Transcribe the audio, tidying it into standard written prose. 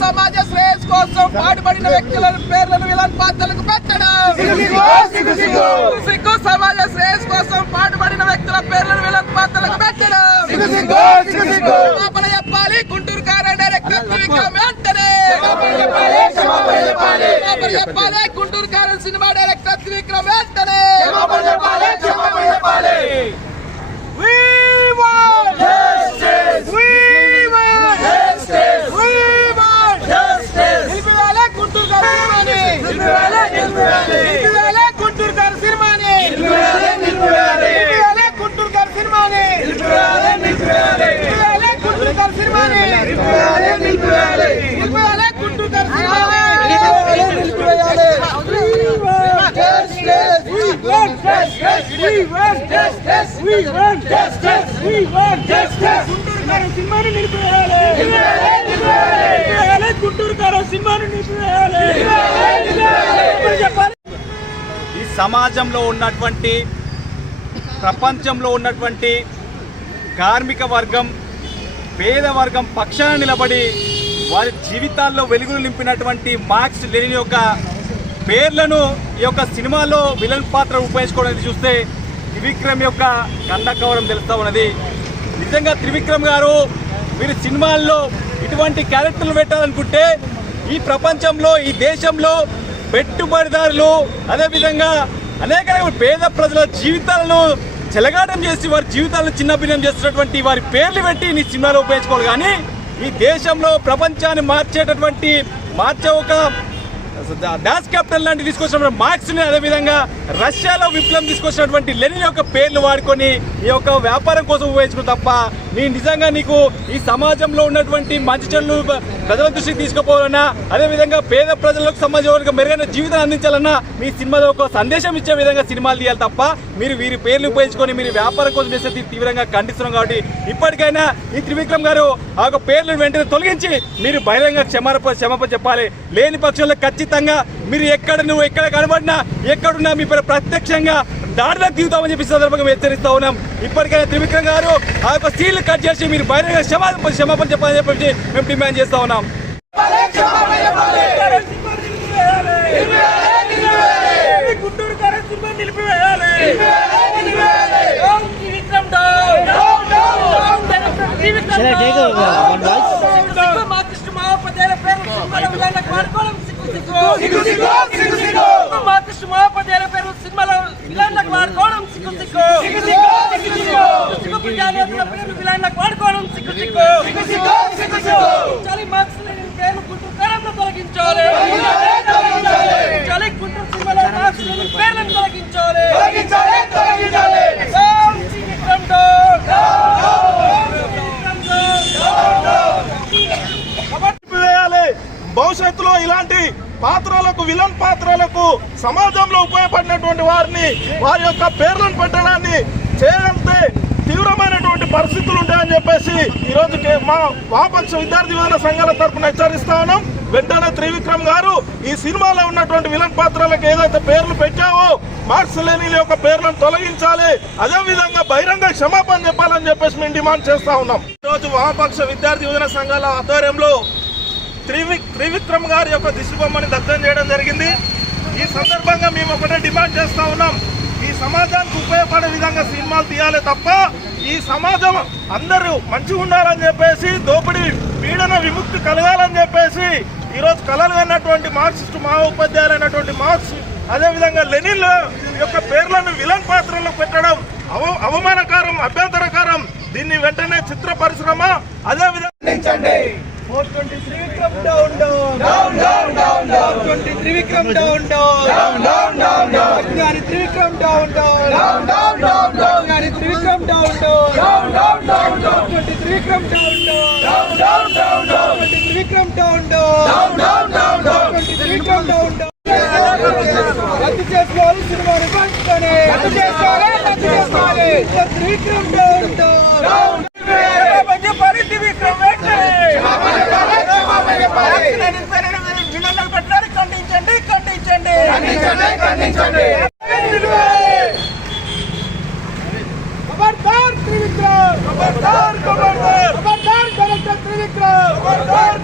సమాజ శ్రేయస్ కోసం పాటుపడిన వ్యక్తుల పేర్లను విలన్ పాత్రలకు పెట్టడం సిగ్గు సమాజ శ్రేయస్ కోసం పాటుపడిన వ్యక్తుల పేర్లను విలన్ పాత్రలకు పెట్టడం క్షమాపణ చెప్పాలి గుంటూరు కారా డైరెక్టర్ త్రివిక్రమ్ వెంటనే క్షమాపణ చెప్పాలి గుంటూరు కారా సినిమా డైరెక్టర్ త్రివిక్రమ్ వెంటనే ఈ సమాజంలో ఉన్నటువంటి ప్రపంచంలో ఉన్నటువంటి కార్మిక వర్గం పేద వర్గం పక్షాన నిలబడి వారి జీవితాల్లో వెలుగులు నింపినటువంటి మార్క్స్ లెనిన్ యొక్క పేర్లను ఈ యొక్క సినిమాలో విలన్ పాత్ర ఉపయోగించుకోవడానికి చూస్తే త్రివిక్రమ్ యొక్క కండకవరం తెలుస్తూ ఉన్నది. నిజంగా త్రివిక్రమ్ గారు మీరు సినిమాల్లో ఇటువంటి క్యారెక్టర్లు పెట్టాలనుకుంటే ఈ ప్రపంచంలో ఈ దేశంలో పెట్టుబడిదారులు అదేవిధంగా అనేక పేద ప్రజల జీవితాలను చెలగాటం చేసి వారి జీవితాలను చిన్నభిన్నం చేస్తున్నటువంటి వారి పేర్లు పెట్టి నీ సినిమాలో ఉపయోగించుకోవాలి. కానీ ఈ దేశంలో ప్రపంచాన్ని మార్చే ఒక డాష్ క్యాపిటల్ లాంటి తీసుకొచ్చిన మార్క్స్ని అదేవిధంగా రష్యాలో విప్లవం తీసుకొచ్చినటువంటి లెనిన్ యొక్క పేర్లు వాడుకొని ఈ యొక్క వ్యాపారం కోసం ఉపయోగించుకుని తప్ప నిజంగా నీకు ఈ సమాజంలో ఉన్నటువంటి మంచి చెడులు ప్రజల దృష్టికి తీసుకుపోవాలన్నా అదేవిధంగా పేద ప్రజలకు సంబంధించిన మెరుగైన జీవితాన్ని అందించాలన్నా మీ సినిమాలో ఒక సందేశం ఇచ్చే విధంగా సినిమాలు తీయాలి తప్ప మీరు వీరి పేర్లు ఉపయోగించుకొని మీరు వ్యాపారం కోసం చేస్తే తీవ్రంగా ఖండిస్తున్నాం. కాబట్టి ఇప్పటికైనా ఈ త్రివిక్రమ్ గారు ఆ యొక్క పేర్లను వెంటనే తొలగించి మీరు బహిరంగ క్షమాపణ చెప్పాలి. లేని పక్షంలో ఖచ్చితంగా మీరు ఎక్కడ కనబడినా ఎక్కడున్నా మీ ప్రత్యక్షంగా దాడిలోకి దిగుతామని చెప్పి సందర్భంగా హెచ్చరిస్తా ఉన్నాం. ఇప్పటికైనా త్రివిక్రమ్ గారు ఆ యొక్క సీన్లు కట్ చేసి మీరు బహిరంగ క్షమాపణ చెప్పాలని చెప్పి మేము డిమాండ్ చేస్తా ఉన్నాం. భవిష్యత్తులో ఇలాంటి పాత్రలకు విలన్ పాత్రలకు సమాజంలో ఉపయోగపడినటువంటి వారి యొక్క పేర్లను పెట్టడాన్ని చేయాలంటే తీవ్రమైనటువంటి పరిస్థితులు ఉంటాయని చెప్పేసి ఈరోజు మా వామపక్ష విద్యార్థి విధాన సంఘాల తరఫున హెచ్చరిస్తా ఉన్నాం. వెంటనే త్రివిక్రమ్ గారు ఈ సినిమాలో ఉన్నటువంటి విలన్ పాత్రలకు ఏదైతే పేర్లు పెట్టావో మార్క్స్ లెనిన్ యొక్క పేర్లను తొలగించాలి. అదేవిధంగా బహిరంగ క్షమాపణ చెప్పాలని చెప్పేసి మేము డిమాండ్ చేస్తా ఉన్నాం. ఈరోజు వామపక్ష విద్యార్థి విధాన సంఘాల ఆధ్వర్యంలో త్రివిక్రమ్ గారి యొక్క దిశబొమ్మని దగ్ధం చేయడం జరిగింది. ఈ సందర్భంగా మేము ఒకటే డిమాండ్ చేస్తా ఉన్నాం, ఈ సమాజానికి ఉపయోగపడే విధంగా సినిమాలు తీయాలి తప్ప ఈ సమాజం అందరూ మంచిగా ఉండాలని చెప్పేసి దోపిడీ పీడన విముక్తి కలగాలని చెప్పేసి ఈరోజు కలలు అన్నటువంటి మార్క్సిస్టు మహోపాధ్యాయులైనటువంటి మార్క్స్ అదేవిధంగా లెనిన్ యొక్క పేర్లను విలన్ పాత్రలో పెట్టడం అవమానకరం, అభ్యంతరకరం. దీన్ని వెంటనే చిత్ర పరిశ్రమ అదేవిధంగా Trivikram down down down down down 20 Trivikram down down down down down Gani Trivikram down down down down down down Gani Trivikram down down down down down 20 Trivikram down down down down down 20 Trivikram down down down down down 20 Trivikram down down రద్దు చేసుకోవాలి సినిమాని వెంటనే రద్దు చేసుకోవాలి Trivikram down down చెప్పాలి Trivikram వెంటనే खबरदार त्रिविक्रम खबरदार खबरदार खबरदार कलेक्टर त्रिविक्रम खबरदार